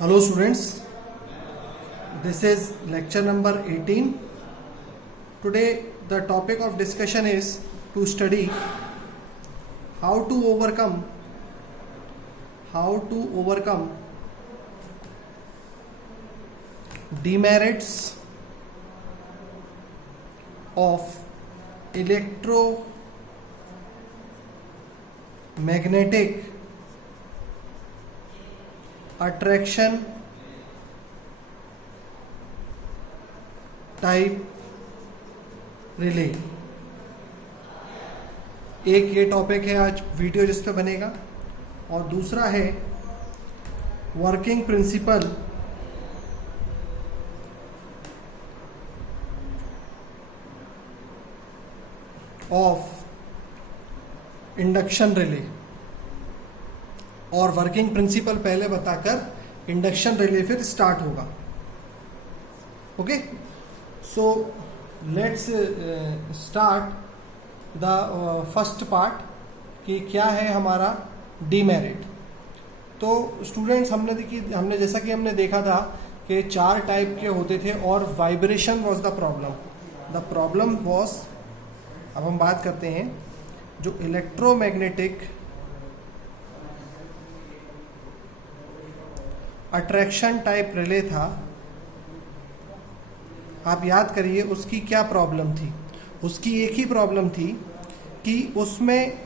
Hello students, this is lecture number 18. Today the topic of discussion is to study how to overcome demerits of electromagnetic attraction type relay. एक ये topic है आज video जिस पे बनेगा, और दूसरा है working principle of induction relay. और वर्किंग प्रिंसिपल पहले बताकर इंडक्शन रिले फिर स्टार्ट होगा। Okay, so let's start the first part कि क्या है हमारा डीमेरिट। तो स्टूडेंट्स हमने जैसा कि हमने देखा था कि 4 टाइप के होते थे और vibration was the problem was. अब हम बात करते हैं जो इलेक्ट्रोमैग्नेटिक अट्रैक्शन टाइप रिले था। आप याद करिए उसकी क्या प्रॉब्लम थी। उसकी एक ही प्रॉब्लम थी कि उसमें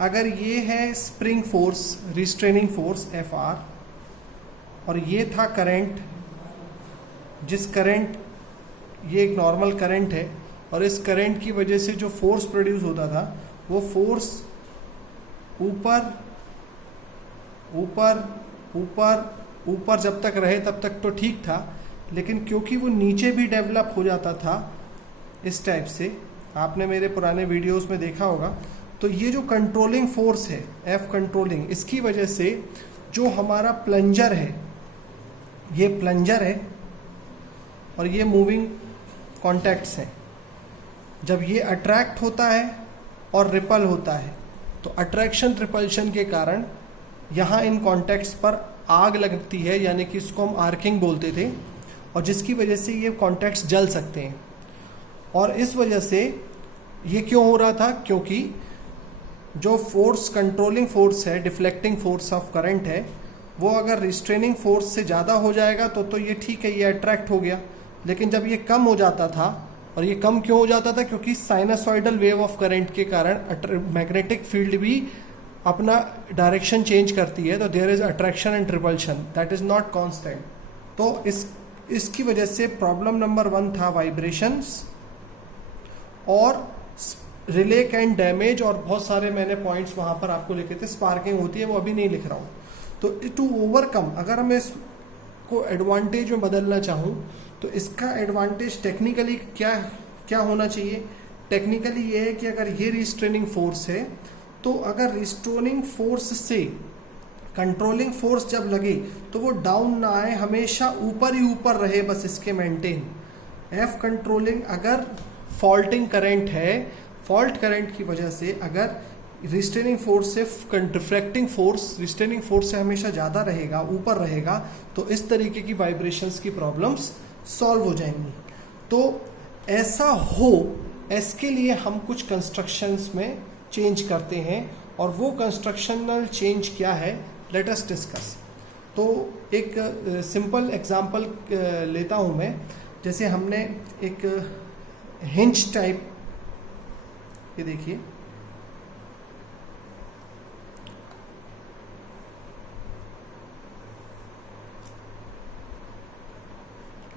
अगर ये है spring force, restraining force Fr, और ये था करंट, जिस करंट, ये एक नॉर्मल करंट है, और इस करंट की वजह से जो फोर्स प्रोड्यूस होता था वो फोर्स ऊपर ऊपर ऊपर ऊपर जब तक रहे तब तक तो ठीक था, लेकिन क्योंकि वो नीचे भी डेवलप हो जाता था इस टाइप से, आपने मेरे पुराने वीडियोस में देखा होगा, तो ये जो कंट्रोलिंग फोर्स है F कंट्रोलिंग, इसकी वजह से जो हमारा प्लंजर है, ये प्लंजर है और ये मूविंग कॉन्टैक्ट्स हैं, जब ये अट्रैक्ट होता है और रिपल होता है तो अट्रैक्शन रिपल्शन के कारण यहाँ इन कॉन्टैक्ट्स पर आग लगती है, यानी कि इसको हम आर्किंग बोलते थे, और जिसकी वजह से ये कॉन्टैक्ट्स जल सकते हैं। और इस वजह से ये क्यों हो रहा था, क्योंकि जो फोर्स, कंट्रोलिंग फोर्स है, डिफ्लेक्टिंग फोर्स ऑफ करंट है, वो अगर रिस्ट्रेनिंग फोर्स से ज़्यादा हो जाएगा तो ये ठीक है, ये अट्रैक्ट हो गया। लेकिन जब ये कम हो जाता था, और ये कम क्यों हो जाता था, क्योंकि साइनसॉइडल वेव ऑफ करंट के कारण मैग्नेटिक फील्ड भी अपना डायरेक्शन चेंज करती है, तो there is attraction and repulsion, that is not constant. तो इसकी वजह से प्रॉब्लम नंबर 1 था वाइब्रेशंस और रिले कैन डैमेज, और बहुत सारे मैंने पॉइंट्स वहाँ पर आपको लिखे थे। स्पार्किंग होती है, वो अभी नहीं लिख रहा हूँ। तो टू ओवरकम, अगर मैं इसको एडवांटेज में बदलना चाहूँ तो इसका एडवांटेज टेक्निकली क्या होना चाहिए। टेक्निकली ये है कि अगर ये रिस्ट्रेनिंग फोर्स है, तो अगर रिस्ट्रेनिंग फोर्स से कंट्रोलिंग फोर्स जब लगे तो वो डाउन ना आए, हमेशा ऊपर ही ऊपर रहे, बस इसके मेंटेन। F कंट्रोलिंग, अगर फॉल्टिंग करंट है, फॉल्ट करंट की वजह से अगर रिस्ट्रेनिंग फोर्स से डिफ्लेक्टिंग फोर्स रिस्ट्रेनिंग फोर्स से हमेशा ज़्यादा रहेगा, ऊपर रहेगा, तो इस तरीके की वाइब्रेशंस की प्रॉब्लम्स सॉल्व हो जाएंगी। तो ऐसा हो, इसके लिए हम कुछ कंस्ट्रक्शंस में चेंज करते हैं, और वो कंस्ट्रक्शनल चेंज क्या है, लेट अस डिस्कस। तो एक सिंपल एग्जांपल लेता हूं मैं। जैसे हमने एक हिंज टाइप, ये देखिए,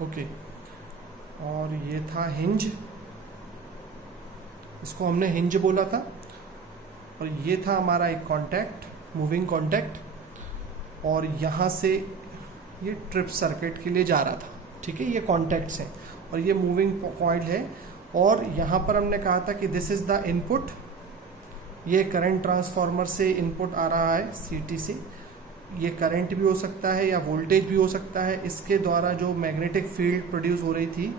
ओके, और ये था हिंज, इसको हमने हिंज बोला था, और ये था हमारा एक कॉन्टैक्ट, मूविंग कॉन्टैक्ट, और यहाँ से ये ट्रिप सर्किट के लिए जा रहा था। ठीक है, ये कॉन्टैक्ट्स हैं और ये मूविंग कॉइल है, और यहाँ पर हमने कहा था कि दिस इज़ द इनपुट। ये करंट ट्रांसफार्मर से इनपुट आ रहा है CT से, ये करंट भी हो सकता है या वोल्टेज भी हो सकता है। इसके द्वारा जो मैग्नेटिक फील्ड प्रोड्यूस हो रही थी,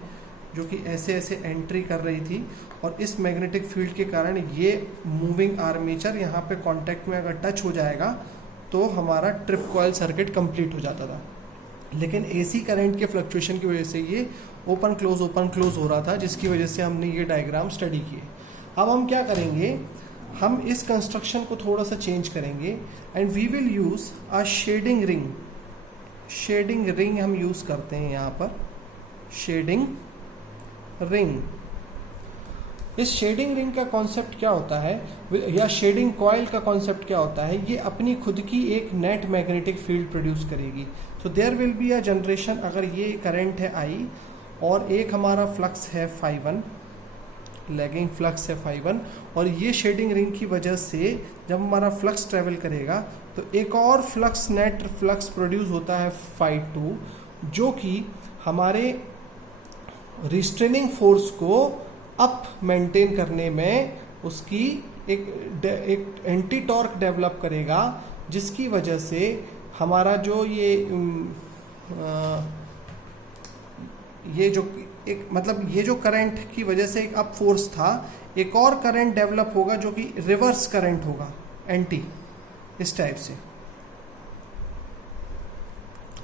जो कि ऐसे ऐसे एंट्री कर रही थी, और इस मैग्नेटिक फील्ड के कारण ये मूविंग आर्मेचर यहाँ पे कांटेक्ट में अगर टच हो जाएगा तो हमारा ट्रिप कॉइल सर्किट कंप्लीट हो जाता था। लेकिन एसी करंट के फ्लक्चुएशन की वजह से ये ओपन क्लोज हो रहा था, जिसकी वजह से हमने ये डायग्राम स्टडी किए। अब हम क्या करेंगे, हम इस कंस्ट्रक्शन को थोड़ा सा चेंज करेंगे and we will use a shading ring हम यूज करते हैं यहाँ पर, शेडिंग रिंग। इस शेडिंग रिंग का कॉन्सेप्ट क्या होता है, या शेडिंग कॉइल का कॉन्सेप्ट क्या होता है, ये अपनी खुद की एक नेट मैग्नेटिक फील्ड प्रोड्यूस करेगी। तो there will be a generation, अगर ये करंट है I और एक हमारा फ्लक्स है φ1, लैगिंग फ्लक्स है φ1, और ये शेडिंग रिंग की वजह से जब हमारा फ्लक्स ट्रेवल करेगा तो एक और फ्लक्स, नेट फ्लक्स प्रोड्यूस होता है φ2, जो कि हमारे रिस्ट्रेनिंग फोर्स को अप मेंटेन करने में उसकी एक एंटी टॉर्क डेवलप करेगा, जिसकी वजह से हमारा जो ये जो करंट की वजह से एक अप फोर्स था, एक और करंट डेवलप होगा जो कि रिवर्स करंट होगा, एंटी, इस टाइप से।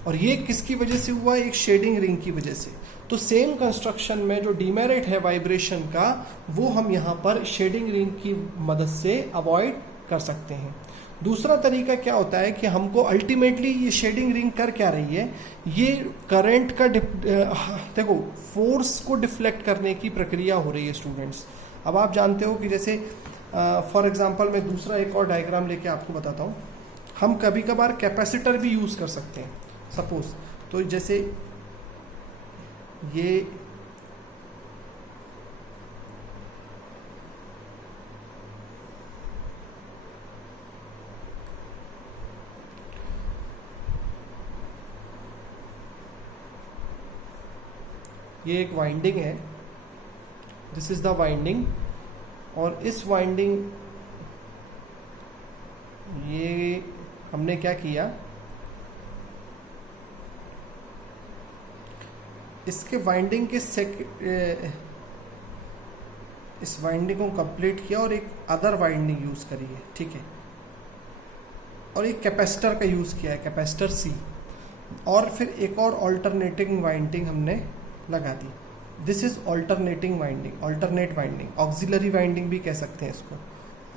और ये किसकी वजह से हुआ, एक शेडिंग रिंग की वजह से। तो सेम कंस्ट्रक्शन में जो डीमेरिट है वाइब्रेशन का, वो हम यहाँ पर शेडिंग रिंग की मदद से अवॉइड कर सकते हैं। दूसरा तरीका क्या होता है कि हमको अल्टीमेटली ये शेडिंग रिंग कर क्या रही है, ये करंट का देखो फोर्स को डिफ्लेक्ट करने की प्रक्रिया हो रही है स्टूडेंट्स। अब आप जानते हो कि जैसे फॉर एग्जांपल मैं दूसरा एक और डायग्राम लेके आपको बताता हूँ। हम कभी कभार कैपेसिटर भी यूज़ कर सकते हैं सपोज। तो जैसे ये एक वाइंडिंग है, दिस इज द वाइंडिंग, और इस वाइंडिंग, ये हमने क्या किया, इसके वाइंडिंग के इस वाइंडिंग को कंप्लीट किया और एक अदर वाइंडिंग यूज करी है, ठीक है, और एक कैपेसिटर का यूज किया है, कैपेसिटर C, और फिर एक और ऑल्टरनेटिंग वाइंडिंग हमने लगा दी। This is alternating winding, alternate winding, auxiliary winding भी कह सकते हैं इसको,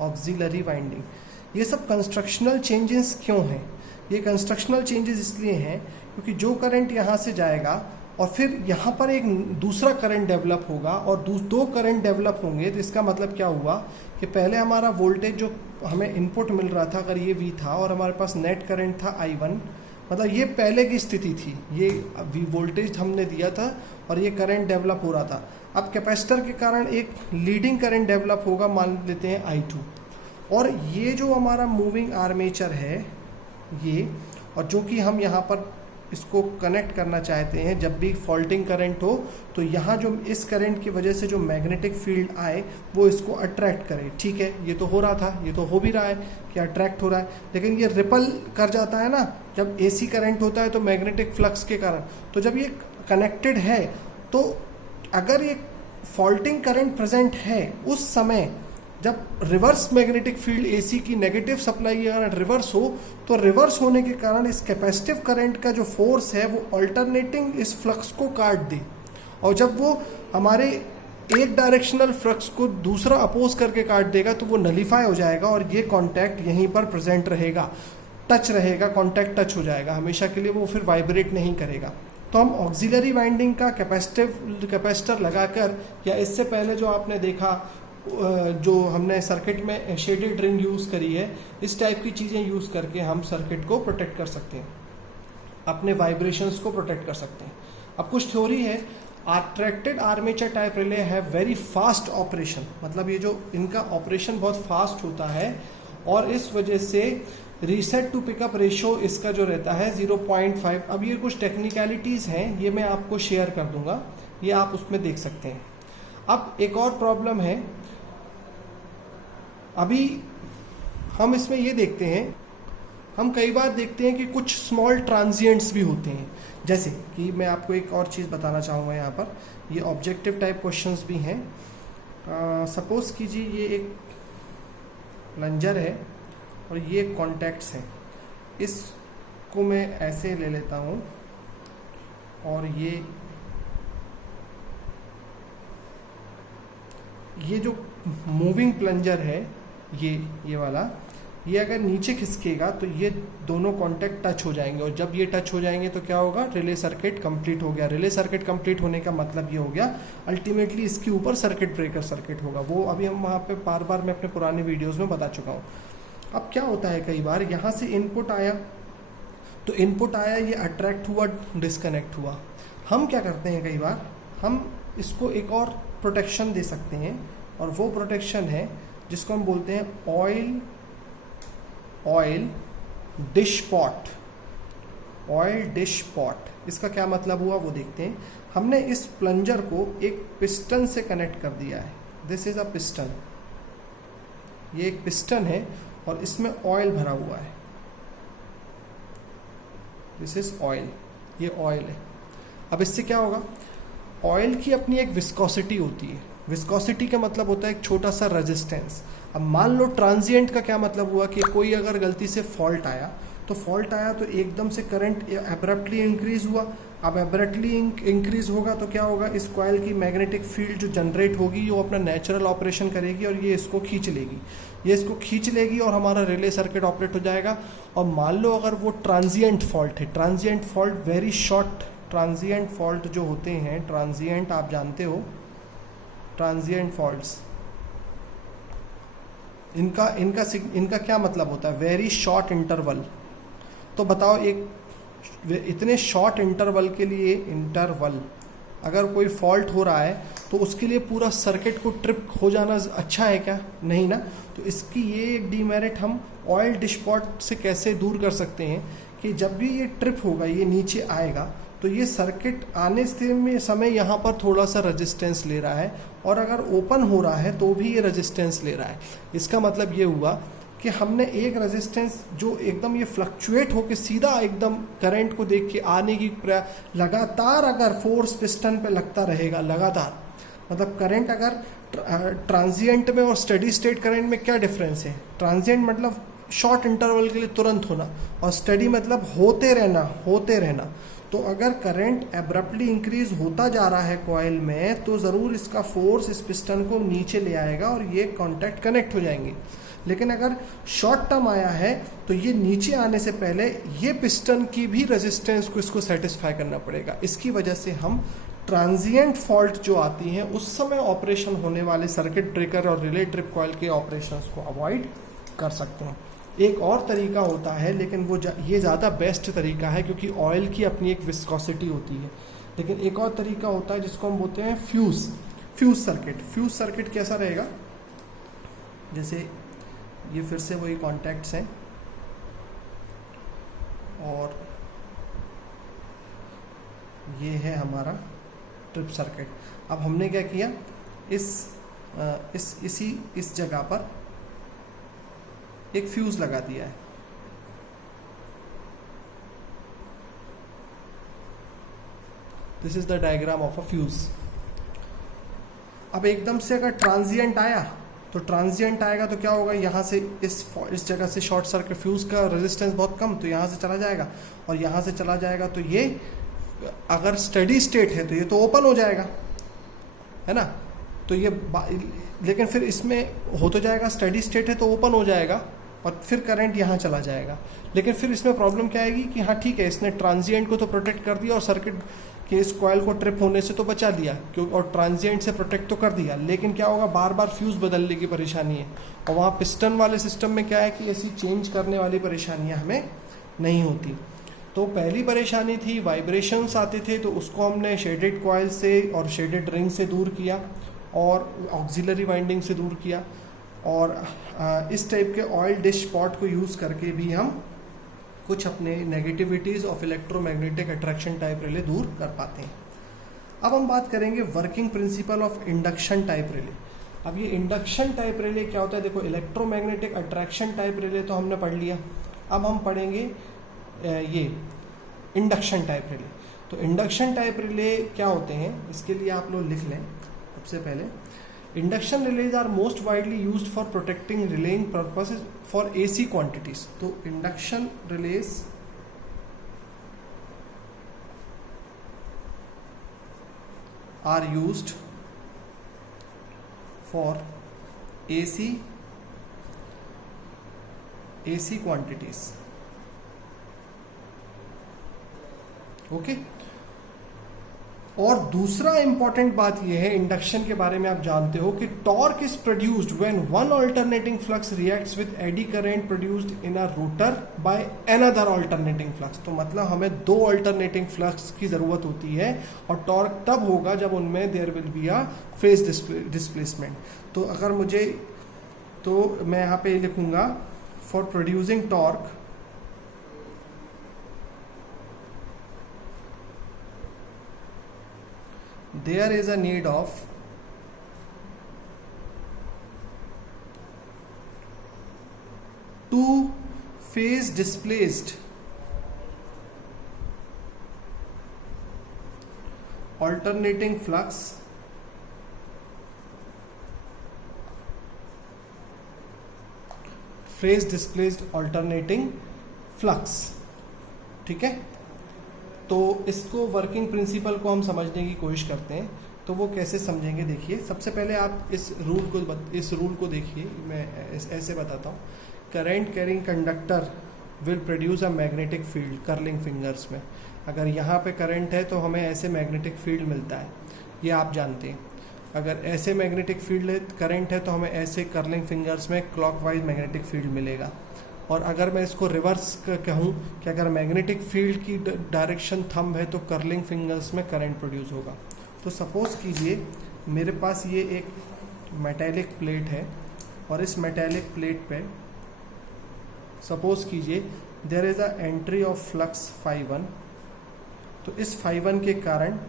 ऑक्सिलरी वाइंडिंग। ये सब कंस्ट्रक्शनल चेंजेस क्यों हैं? ये कंस्ट्रक्शनल चेंजेस इसलिए हैं क्योंकि जो करंट यहाँ से जाएगा और फिर यहाँ पर एक दूसरा करंट डेवलप होगा और दो करंट डेवलप होंगे, तो इसका मतलब क्या हुआ कि पहले हमारा वोल्टेज जो हमें इनपुट मिल रहा था, अगर ये V था और हमारे पास नेट करंट था I1, मतलब ये पहले की स्थिति थी, ये वोल्टेज हमने दिया था और ये करंट डेवलप हो रहा था। अब कैपेसिटर के कारण एक लीडिंग करंट डेवलप होगा, मान लेते हैं I2, और ये जो हमारा मूविंग आर्मेचर है ये, और जो कि हम यहाँ पर इसको कनेक्ट करना चाहते हैं, जब भी फॉल्टिंग करंट हो तो यहाँ जो इस करंट की वजह से जो मैग्नेटिक फील्ड आए वो इसको अट्रैक्ट करे, ठीक है। ये तो हो रहा था, ये तो हो भी रहा है कि अट्रैक्ट हो रहा है, लेकिन ये रिपल कर जाता है ना जब एसी करंट होता है तो मैग्नेटिक फ्लक्स के कारण। तो जब ये कनेक्टेड है तो अगर ये फॉल्टिंग करंट प्रेजेंट है उस समय, जब रिवर्स मैग्नेटिक फील्ड एसी की नेगेटिव सप्लाई अगर रिवर्स हो, तो रिवर्स होने के कारण इस कैपेसिटिव करंट का जो फोर्स है वो अल्टरनेटिंग इस फ्लक्स को काट दे, और जब वो हमारे एक डायरेक्शनल फ्लक्स को दूसरा अपोज करके काट देगा तो वो नलीफाई हो जाएगा और ये कॉन्टैक्ट यहीं पर प्रेजेंट रहेगा, टच रहेगा, कॉन्टैक्ट टच हो जाएगा हमेशा के लिए, वो फिर वाइब्रेट नहीं करेगा। तो हम ऑक्सिलरी वाइंडिंग का कैपेसिटर लगाकर, या इससे पहले जो आपने देखा जो हमने सर्किट में शेडेड रिंग यूज़ करी है, इस टाइप की चीज़ें यूज़ करके हम सर्किट को प्रोटेक्ट कर सकते हैं, अपने वाइब्रेशंस को प्रोटेक्ट कर सकते हैं। अब कुछ थ्योरी है, attracted armature type relay have very fast operation, मतलब ये जो इनका ऑपरेशन बहुत फास्ट होता है और इस वजह से रीसेट टू पिकअप रेशो इसका जो रहता है 0.5। अब ये कुछ टेक्निकलिटीज़ हैं, ये मैं आपको शेयर कर दूंगा, ये आप उसमें देख सकते हैं। अब एक और प्रॉब्लम है, अभी हम इसमें ये देखते हैं, हम कई बार देखते हैं कि कुछ स्मॉल ट्रांजिएंट्स भी होते हैं, जैसे कि मैं आपको एक और चीज़ बताना चाहूँगा यहाँ पर, ये ऑब्जेक्टिव टाइप क्वेश्चंस भी हैं। सपोज कीजिए ये एक प्लंजर है और ये कॉन्टैक्ट्स हैं, इसको मैं ऐसे ले लेता हूँ और ये जो मूविंग प्लंजर है ये वाला, ये अगर नीचे खिसकेगा तो ये दोनों कॉन्टैक्ट टच हो जाएंगे, और जब ये टच हो जाएंगे तो क्या होगा, रिले सर्किट कंप्लीट हो गया। रिले सर्किट कंप्लीट होने का मतलब ये हो गया अल्टीमेटली इसके ऊपर सर्किट ब्रेकर सर्किट होगा। वो अभी हम वहाँ पे बार बार मैं अपने पुराने वीडियोस में बता चुका हूँ। अब क्या होता है, कई बार यहाँ से इनपुट आया, तो इनपुट आया, ये अट्रैक्ट हुआ, डिस्कनेक्ट हुआ। हम क्या करते हैं, कई बार हम इसको एक और प्रोटेक्शन दे सकते हैं, और वो प्रोटेक्शन है जिसको हम बोलते हैं oil dish pot. Oil dish pot, इसका क्या मतलब हुआ वो देखते हैं। हमने इस प्लंजर को एक पिस्टन से कनेक्ट कर दिया है। दिस इज अ पिस्टन, ये एक पिस्टन है और इसमें ऑयल भरा हुआ है। दिस इज ऑयल, ये ऑयल है। अब इससे क्या होगा, ऑयल की अपनी एक विस्कोसिटी होती है। विस्कोसिटी का मतलब होता है एक छोटा सा रेजिस्टेंस। अब मान लो ट्रांजिएंट का क्या मतलब हुआ कि कोई अगर गलती से फॉल्ट आया तो एकदम से करंट एब्रप्टली इंक्रीज हुआ। अब एब्रप्टली इंक्रीज होगा तो क्या होगा, इस कॉइल की मैग्नेटिक फील्ड जो जनरेट होगी वो अपना नेचुरल ऑपरेशन करेगी और ये इसको खींच लेगी, और हमारा रिले सर्किट ऑपरेट हो जाएगा। और मान लो अगर वो ट्रांजिएंट फॉल्ट है, transient fault very short, transient fault जो होते हैं, ट्रांजिएंट आप जानते हो, ट्रांजिएंट फॉल्ट्स, इनका क्या मतलब होता है, वेरी शॉर्ट इंटरवल। तो बताओ, एक इतने शॉर्ट इंटरवल के लिए अगर कोई फॉल्ट हो रहा है तो उसके लिए पूरा सर्किट को ट्रिप हो जाना अच्छा है क्या? नहीं ना। तो इसकी ये एक डीमेरिट हम ऑयल डिश पॉट से कैसे दूर कर सकते हैं कि जब भी ये ट्रिप होगा, ये नीचे आएगा, तो ये सर्किट आने से समय यहाँ पर थोड़ा सा रेजिस्टेंस ले रहा है, और अगर ओपन हो रहा है तो भी ये रेजिस्टेंस ले रहा है। इसका मतलब ये हुआ कि हमने एक रेजिस्टेंस जो एकदम ये फ्लक्चुएट होकर सीधा एकदम करंट को देख के आने की लगातार अगर फोर्स पिस्टन पे लगता रहेगा लगातार, मतलब करंट अगर ट्रांजिएंट में और स्टेडी स्टेट करंट में क्या डिफरेंस है? ट्रांजिएंट मतलब शॉर्ट इंटरवल के लिए तुरंत होना, और स्टडी मतलब होते रहना। तो अगर करंट एब्रप्टली इंक्रीज होता जा रहा है कॉइल में, तो ज़रूर इसका फोर्स इस पिस्टन को नीचे ले आएगा और ये कॉन्टैक्ट कनेक्ट हो जाएंगे। लेकिन अगर शॉर्ट टर्म आया है तो ये नीचे आने से पहले ये पिस्टन की भी रेजिस्टेंस को इसको सेटिस्फाई करना पड़ेगा। इसकी वजह से हम ट्रांजिएंट फॉल्ट जो आती हैं उस समय ऑपरेशन होने वाले सर्किट ब्रेकर और रिले ट्रिप कॉइल के ऑपरेशंस को अवॉइड कर सकते हैं। एक और तरीका होता है, लेकिन ये ज़्यादा बेस्ट तरीका है क्योंकि ऑयल की अपनी एक विस्कोसिटी होती है। लेकिन एक और तरीका होता है जिसको हम बोलते हैं फ्यूज सर्किट। फ्यूज सर्किट कैसा रहेगा, जैसे ये फिर से वही कॉन्टैक्ट्स हैं और ये है हमारा ट्रिप सर्किट। अब हमने क्या किया, इस जगह पर एक फ्यूज लगा दिया है। This is the diagram of a fuse. अब एकदम से अगर ट्रांजिएंट आया तो ट्रांजिएंट आएगा तो क्या होगा, यहाँ से इस जगह से शॉर्ट सर्किट, फ्यूज का रेजिस्टेंस बहुत कम, तो यहाँ से चला जाएगा, और यहाँ से चला जाएगा तो ये अगर स्टेडी स्टेट है तो ये तो ओपन हो जाएगा, है ना। तो ये लेकिन फिर इसमें हो तो जाएगा, स्टेडी स्टेट है तो ओपन हो जाएगा और फिर करंट यहाँ चला जाएगा। लेकिन फिर इसमें प्रॉब्लम क्या आएगी कि हाँ ठीक है, इसने ट्रांजिएंट को तो प्रोटेक्ट कर दिया और सर्किट के इस कॉइल को ट्रिप होने से तो बचा दिया, क्योंकि और ट्रांजिएंट से प्रोटेक्ट तो कर दिया, लेकिन क्या होगा, बार बार फ्यूज बदलने की परेशानी है। और वहाँ पिस्टन वाले सिस्टम में क्या है कि ऐसी चेंज करने वाली परेशानियाँ हमें नहीं होती। तो पहली परेशानी थी वाइब्रेशंस आते थे, तो उसको हमने शेडेड कॉइल से और शेडेड रिंग से दूर किया और ऑक्सिलरी वाइंडिंग से दूर किया, और इस टाइप के ऑयल डिश पॉट को यूज़ करके भी हम कुछ अपने negativities of electromagnetic attraction type relay दूर कर पाते हैं। अब हम बात करेंगे working principle of induction type relay. अब ये इंडक्शन टाइप रिले क्या होता है, देखो इलेक्ट्रोमैग्नेटिक अट्रैक्शन टाइप रिले तो हमने पढ़ लिया, अब हम पढ़ेंगे ये इंडक्शन टाइप रिले। तो इंडक्शन टाइप रिले क्या होते हैं, इसके लिए आप लोग लिख लें। सबसे पहले induction relays are most widely used for protecting relaying purposes for AC quantities. तो induction relays are used for AC quantities। Okay, और दूसरा इंपॉर्टेंट बात यह है इंडक्शन के बारे में आप जानते हो कि torque is produced when one alternating flux reacts with eddy current produced in a rotor by another alternating flux. तो मतलब हमें दो अल्टरनेटिंग फ्लक्स की जरूरत होती है और टॉर्क तब होगा जब उनमें there will be a phase displacement. तो अगर मुझे, तो मैं यहाँ पे लिखूंगा for producing torque there is a need of two phase displaced alternating flux phase displaced alternating flux। ठीक है, तो इसको वर्किंग प्रिंसिपल को हम समझने की कोशिश करते हैं। तो वो कैसे समझेंगे, देखिए सबसे पहले आप इस रूल को देखिए, मैं ऐसे बताता हूँ। Current carrying conductor will produce a magnetic field curling fingers में। अगर यहाँ पे करंट है तो हमें ऐसे मैग्नेटिक फील्ड मिलता है, ये आप जानते हैं। अगर ऐसे मैग्नेटिक फील्ड करंट है तो हमें ऐसे कर्लिंग फिंगर्स में क्लॉकवाइज मैग्नेटिक फील्ड मिलेगा। और अगर मैं इसको रिवर्स कहूँ कि अगर मैग्नेटिक फील्ड की डायरेक्शन थंब है तो कर्लिंग फिंगर्स में करंट प्रोड्यूस होगा। तो सपोज कीजिए मेरे पास ये एक मेटेलिक प्लेट है और इस मेटेलिक प्लेट पे सपोज कीजिए there is a entry of flux φ1। तो इस φ1 के कारण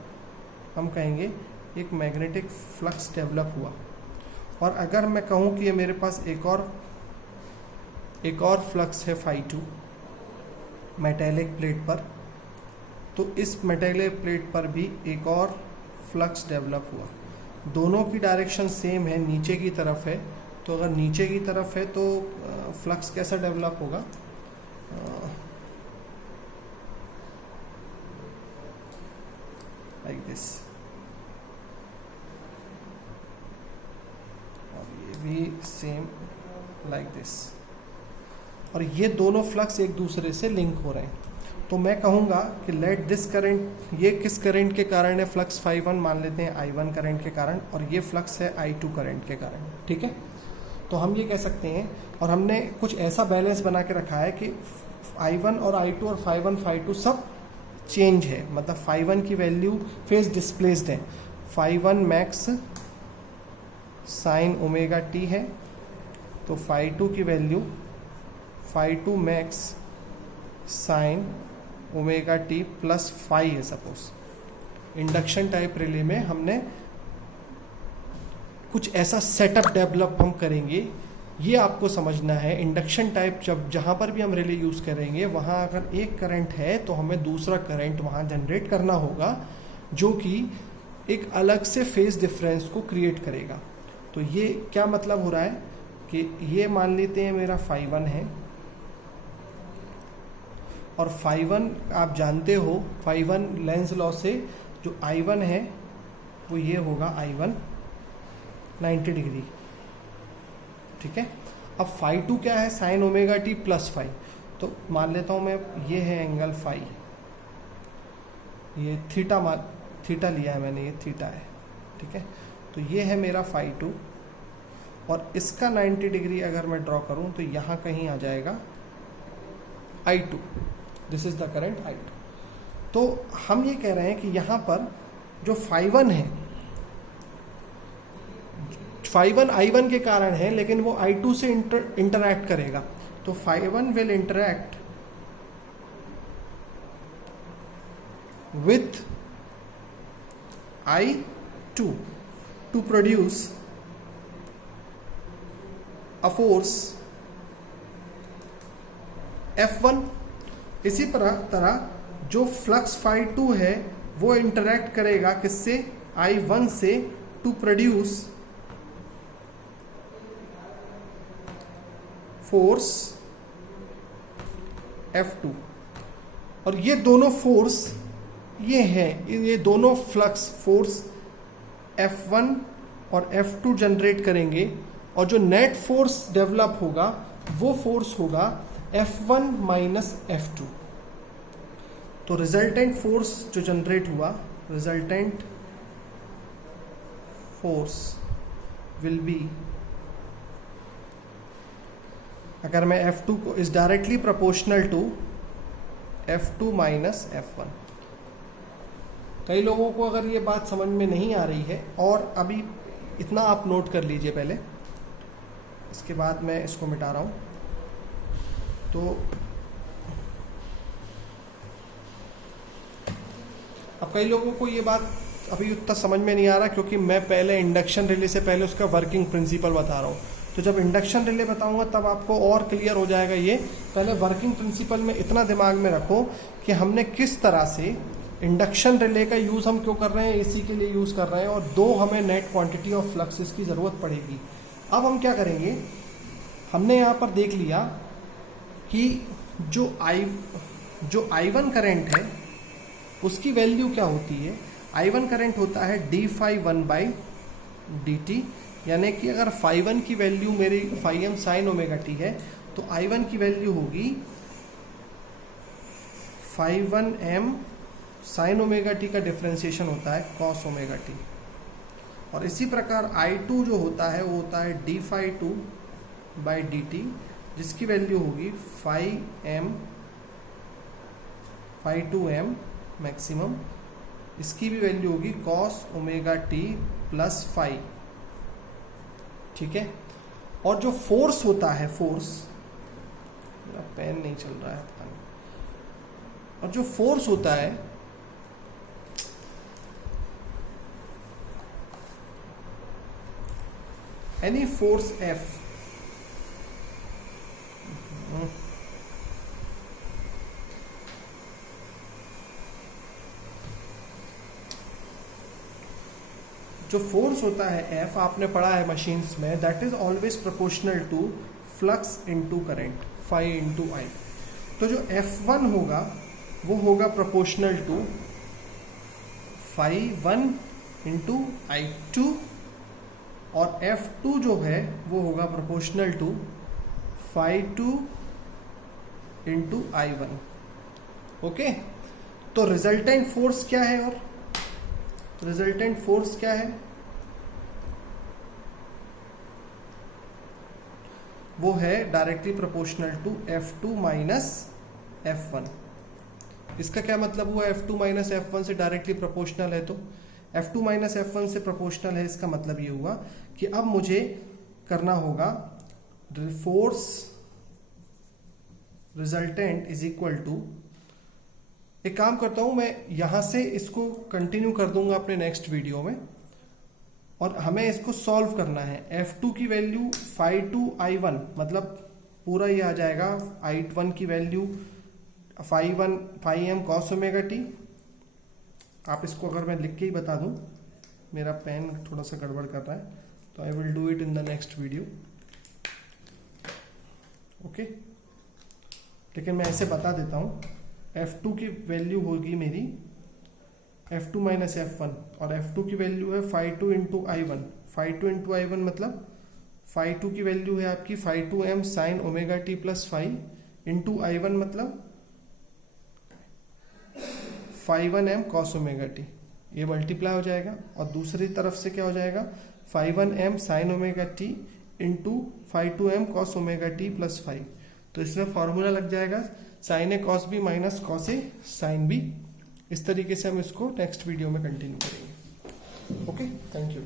हम कहेंगे एक मैग्नेटिक फ्लक्स डेवलप हुआ। और अगर मैं कहूँ कि ये मेरे पास एक और फ्लक्स है φ2 मेटेलिक प्लेट पर, तो इस मेटेलिक प्लेट पर भी एक और फ्लक्स डेवलप हुआ। दोनों की डायरेक्शन सेम है, नीचे की तरफ है। तो अगर नीचे की तरफ है तो फ्लक्स कैसा डेवलप होगा, लाइक दिस। और ये भी सेम लाइक दिस। और ये दोनों फ्लक्स एक दूसरे से लिंक हो रहे हैं। तो मैं कहूँगा कि लेट दिस करंट, ये किस करंट के कारण है, फ्लक्स φ1 मान लेते हैं I1 करंट के कारण, और ये फ्लक्स है I2 करंट के कारण। ठीक है, तो हम ये कह सकते हैं, और हमने कुछ ऐसा बैलेंस बना के रखा है कि I1 और I2 और φ1 φ2 सब चेंज है, मतलब φ1 की वैल्यू फेज डिस्प्लेस्ड है। φ1 मैक्स साइन ओमेगा टी है, तो φ2 की value φ2 max sine omega T plus phi है जब इंडक्शन टाइप रिले में हमने कुछ ऐसा सेटअप डेवलप हम करेंगे। ये आपको समझना है, इंडक्शन टाइप जहाँ पर भी हम रिले यूज़ करेंगे वहाँ अगर एक करंट है तो हमें दूसरा करंट वहाँ जनरेट करना होगा जो कि एक अलग से फेज डिफरेंस को क्रिएट करेगा। तो ये क्या मतलब हो रहा है कि ये मान लेते हैं मेरा φ1 है, और φ1 आप जानते हो φ1 लेंस लॉ से जो I1 है वो ये होगा I1 90 डिग्री। ठीक है, अब φ2 क्या है, sine omega T plus phi. तो मान लेता हूँ मैं, ये है एंगल फाई, ये थीटा लिया है मैंने, ये थीटा है। ठीक है, तो ये है मेरा φ2 और इसका 90 डिग्री अगर मैं ड्रॉ करूँ तो यहाँ कहीं आ जाएगा I2। This is the current I2। तो हम ये कह रहे हैं कि यहाँ पर जो φ1 है, φ1 I1 के कारण है लेकिन वो I2 से इंटरैक्ट करेगा। तो φ1 will interact with I2 to produce a force F1। इसी तरह जो फ्लक्स φ2 है वो इंटरैक्ट करेगा किससे, I1 से, टू प्रोड्यूस फोर्स F2, और ये दोनों फोर्स ये हैं, ये दोनों फ्लक्स फोर्स F1 और F2 जनरेट करेंगे, और जो नेट फोर्स डेवलप होगा वो फोर्स होगा F1 माइनस F2। तो रिजल्टेंट फोर्स जो जनरेट हुआ, रिजल्टेंट फोर्स विल बी, अगर मैं F2 को is directly proportional to F2 minus F1। कई लोगों को अगर ये बात समझ में नहीं आ रही है, और अभी इतना आप नोट कर लीजिए पहले, इसके बाद मैं इसको मिटा रहा हूं। तो अब कई लोगों को ये बात अभी उतना समझ में नहीं आ रहा, क्योंकि मैं पहले इंडक्शन रिले से पहले उसका वर्किंग प्रिंसिपल बता रहा हूँ। तो जब इंडक्शन रिले बताऊंगा तब आपको और क्लियर हो जाएगा ये। पहले वर्किंग प्रिंसिपल में इतना दिमाग में रखो कि हमने किस तरह से इंडक्शन रिले का यूज़ हम क्यों कर रहे हैं, एसी के लिए यूज़ कर रहे हैं, और दो हमें नेट क्वांटिटी ऑफ फ्लक्सेस की ज़रूरत पड़ेगी। अब हम क्या करेंगे, हमने यहाँ पर देख लिया कि जो I1 करंट है उसकी वैल्यू क्या होती है। I1 करंट होता है d phi 1 by dt, यानी कि अगर phi 1 की वैल्यू मेरी phi m sin omega t है, तो I1 की वैल्यू होगी phi 1 m sin omega t का डिफरेंशिएशन होता है cos ओमेगा t। और इसी प्रकार I2 जो होता है वो होता है d phi 2 by dt, जिसकी वैल्यू होगी phi 2m मैक्सिमम, इसकी भी वैल्यू होगी cos omega t plus phi. ठीक है। और जो फोर्स होता है, फोर्स, मेरा पेन नहीं चल रहा है पता नहीं, और जो फोर्स होता है एनी फोर्स F, जो फोर्स होता है F, आपने पढ़ा है मशीन्स में, that is always proportional to flux into current, phi into I. तो जो F1 होगा वो होगा proportional to phi 1 into I2, और F2 जो है वो होगा proportional to phi 2 into I1। Okay. तो रिजल्टेंट फोर्स क्या है, और रिजल्टेंट फोर्स क्या है, वो है directly proportional to F2 minus F1। इसका क्या मतलब हुआ, F2 माइनस F1 से डायरेक्टली प्रोपोर्शनल है, तो F2 माइनस F1 से प्रोपोर्शनल है, इसका मतलब ये हुआ कि अब मुझे करना होगा force resultant is equal to, एक काम करता हूं मैं यहां से इसको कंटिन्यू कर दूंगा अपने नेक्स्ट वीडियो में, और हमें इसको सॉल्व करना है। F2 की वैल्यू फाई 2 I1, मतलब पूरा ये आ जाएगा I1 की value phi m cos omega t। आप इसको अगर मैं लिख के ही बता दूं, मेरा पेन थोड़ा सा गड़बड़ कर रहा है, तो I will do it in the next video. Okay, लेकिन मैं ऐसे बता देता हूं, F2 की वैल्यू होगी मेरी F2 माइनस F1, और F2 की वैल्यू है phi 2 into I1। Phi 2 into I1 मतलब फाई 2 की वैल्यू है आपकी phi 2m sine omega t plus phi into I1 मतलब phi 1m cos omega t। ये मल्टीप्लाई हो जाएगा, और दूसरी तरफ से क्या हो जाएगा, phi 1m sine omega t into phi 2m cos omega t plus phi. तो इसमें फॉर्मूला लग जाएगा sine A cos B minus cos A sine B. इस तरीके से हम इसको नेक्स्ट वीडियो में कंटिन्यू करेंगे। Okay, thank you.